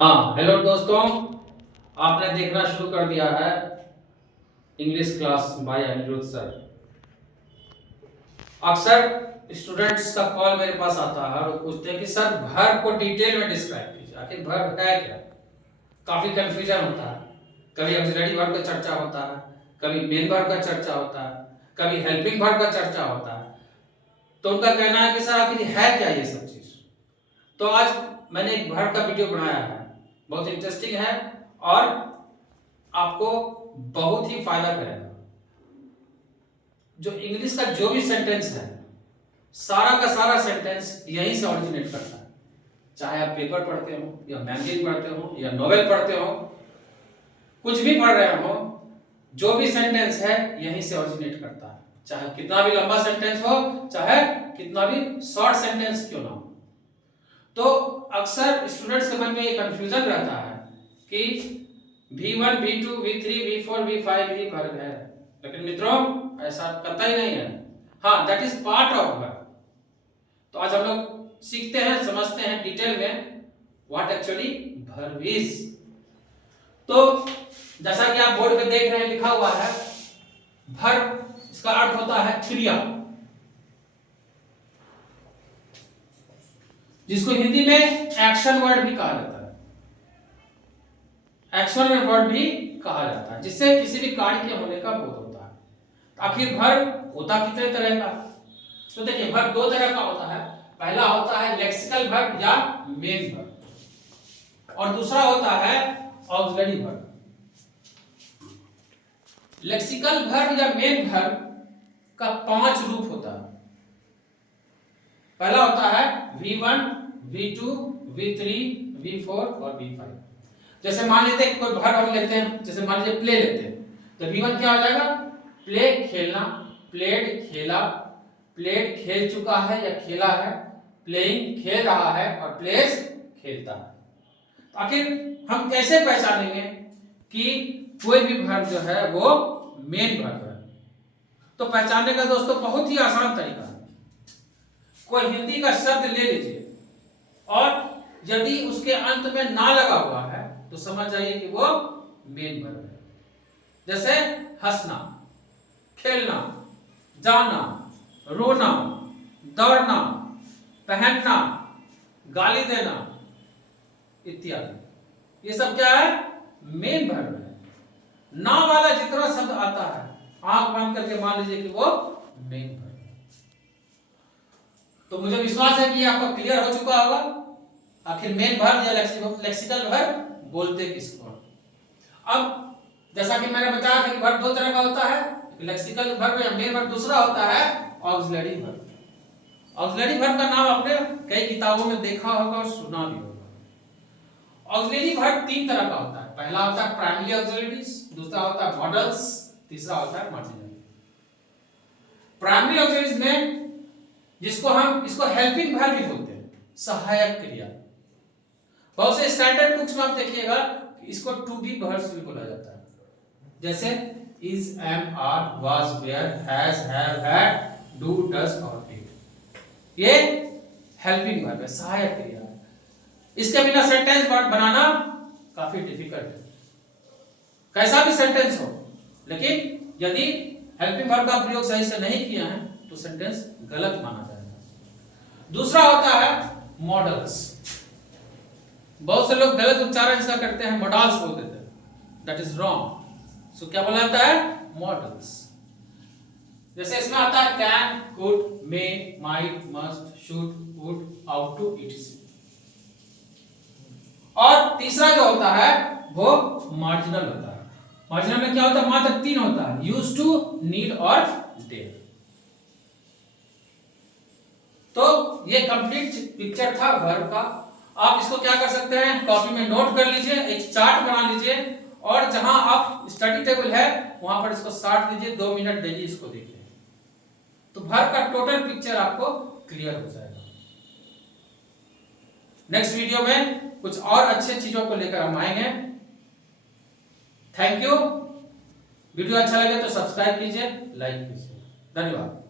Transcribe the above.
हाँ, हेलो दोस्तों, आपने देखना शुरू कर दिया है English class by Anirudh sir. अक्सर स्टूडेंट्स का कॉल मेरे पास आता है और पूछते हैं कि सर वर्ब को डिटेल में डिस्क्राइब कीजिए, आखिर वर्ब है क्या। काफी कंफ्यूजन होता है, कभी ऑक्सिलरी वर्ब का चर्चा होता है, कभी मेन वर्ब का चर्चा होता है, कभी हेल्पिंग वर्ब का चर्चा होता है। तो उनका कहना है कि सर आखिर है क्या ये सब चीज। तो आज मैंने एक वर्ब का वीडियो बनाया है, बहुत इंटरेस्टिंग है और आपको बहुत ही फायदा करेगा। जो इंग्लिश का जो भी सेंटेंस है, सारा का सारा सेंटेंस यहीं से ओरिजिनेट करता है। चाहे आप पेपर पढ़ते हो या मैगजीन पढ़ते हो या नॉवेल पढ़ते हो, कुछ भी पढ़ रहे हो, जो भी सेंटेंस है यहीं से ओरिजिनेट करता है। चाहे कितना भी लंबा सेंटेंस हो, चाहे कितना भी शॉर्ट सेंटेंस क्यों ना हो। तो अक्सर स्टूडेंट्स के मन में ये कंफ्यूजन रहता है कि V1, V2, V3, V4, V5 ही वर्ब है, लेकिन मित्रों ऐसा कतई नहीं है। हाँ, that is part of verb. तो आज हम लोग सीखते हैं, समझते हैं डिटेल में व्हाट एक्चुअली वर्ब इज। तो जैसा कि आप बोर्ड पे देख रहे हैं, लिखा हुआ है वर्ब, इसका अर्थ होता है क्रिया, जिसको हिंदी में एक्शन वर्ड भी कहा जाता है। एक्शन वर्ड भी कहा जाता है, जिससे किसी भी कार्य के होने का बोध होता है। तो आखिर वर्ब होता कितने तरह का। तो देखिए, वर्ब दो तरह का होता है। पहला होता है लेक्सिकल वर्ब या मेन वर्ब, और दूसरा होता है ऑक्सिलरी वर्ब। लेक्सिकल वर्ब या मेन वर्ब का 5 रूप होता है। पहला होता है V1, V2, V3, V4 और V5। जैसे मान लेते हैं कोई वर्ब हम लेते हैं, जैसे मान लीजिए प्ले लेते हैं, तो V1 क्या हो जाएगा, प्ले खेलना, प्लेड खेला, प्लेड खेल चुका है या खेला है, प्लेइंग खेल रहा है और प्लेस खेलता है। तो आखिर हम कैसे पहचानेंगे कि कोई भी वर्ब जो है वो मेन वर्ब है। तो पहचानने का दोस्तों बहुत ही आसान तरीका है। कोई हिंदी का शब्द ले लीजिए और यदि उसके अंत में ना लगा हुआ है तो समझ जाइए कि वो मेन वर्ब है। जैसे हंसना, खेलना, जाना, रोना, दौड़ना, पहनना, गाली देना इत्यादि, ये सब क्या है, मेन वर्ब है। ना वाला जितना शब्द आता है, आंख बंद करके मान लीजिए कि वो मेन वर्ब है। तो मुझे विश्वास है कि आपका क्लियर हो चुका होगा आखिर मेन वर्ब या लेक्सिकल वर्ब बोलते किसको। अब जैसा कि मैंने बताया था कि वर्ब दो तरह का होता है, लेक्सिकल वर्ब या मेन वर्ब, दूसरा होता है ऑक्सिलरी वर्ब। ऑक्सिलरी वर्ब का नाम आपने कई किताबों में देखा होगा और सुना भी होगा। ऑक्सिलरी वर्ब 3 तरह का होता है। पहला होता है प्राइमरी ऑक्सिलरीज, दूसरा होता है मॉडल्स, तीसरा होता है मार्जिनल। प्राइमरी ऑक्सिलरीज में जिसको हम इसको हेल्पिंग वर्ब भी बोलते हैं, सहायक क्रिया। बहुत से स्टैंडर्ड बुक्स में आप देखिएगा इसको टू बी वर्ब्स भी बोला जाता है, जैसे is, am, are, was, were, has, have, had, do, does और did। ये हेल्पिंग वर्ब है, सहायक क्रिया है। इसके बिना सेंटेंस बनाना काफी डिफिकल्ट है, कैसा भी सेंटेंस हो, लेकिन यदि हेल्पिंग वर्ब का प्रयोग सही से नहीं किया है तो सेंटेंस गलत माना जाएगा। दूसरा होता है मॉडल्स। बहुत से लोग गलत उच्चारण इसका करते हैं, मॉडल्स बोल देते हैं, दैट इज रॉन्ग। सो क्या बोला जाता है, मॉडल्स। जैसे इसमें आता है can, could, may, might, must, should, would, ought to, etc। और तीसरा जो होता है वो मार्जिनल होता है। मार्जिनल में क्या होता है, मात्र 3 होता है, यूज टू, नीड और डेयर। तो ये कंप्लीट पिक्चर था वर्ब का। आप इसको क्या कर सकते हैं, कॉपी में नोट कर लीजिए, एक चार्ट बना लीजिए और जहां आप स्टडी टेबल है वहां पर इसको साट दीजिए, 2 मिनट डेली इसको देखिए, तो वर्ब का टोटल पिक्चर आपको क्लियर हो जाएगा। नेक्स्ट वीडियो में कुछ और अच्छे चीजों को लेकर हम आएंगे। Thank you. वीडियो अच्छा लगे तो सब्सक्राइब कीजिए, लाइक कीजिए। धन्यवाद।